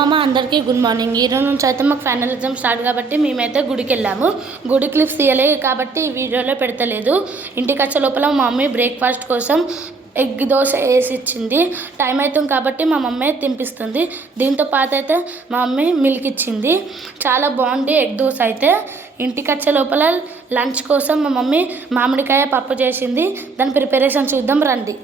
మామ అందరికీ good morning. ఈరోజు నుంచి అయితే మాకు ఫైనల్ ఎగ్జామ్ స్టార్ట్ కాబట్టి మేమైతే గుడికి వెళ్ళాము. గుడి క్లిప్స్ తీయలేదు కాబట్టి ఈ వీడియోలో పెడతలేదు. ఇంటికి వచ్చే లోపల మా మమ్మీ బ్రేక్ఫాస్ట్ కోసం ఎగ్ దోశ వేసి ఇచ్చింది. టైం అవుతుంది కాబట్టి మా మమ్మీ తినిపిస్తుంది. దీంతో పాటు అయితే మా మమ్మీ మిల్క్ ఇచ్చింది. చాలా బాగుంది ఎగ్ దోశ అయితే. ఇంటికి వచ్చే లోపల లంచ్ కోసం మా మమ్మీ మామిడికాయ పప్పు చేసింది. దాని ప్రిపరేషన్ చూద్దాం రండి.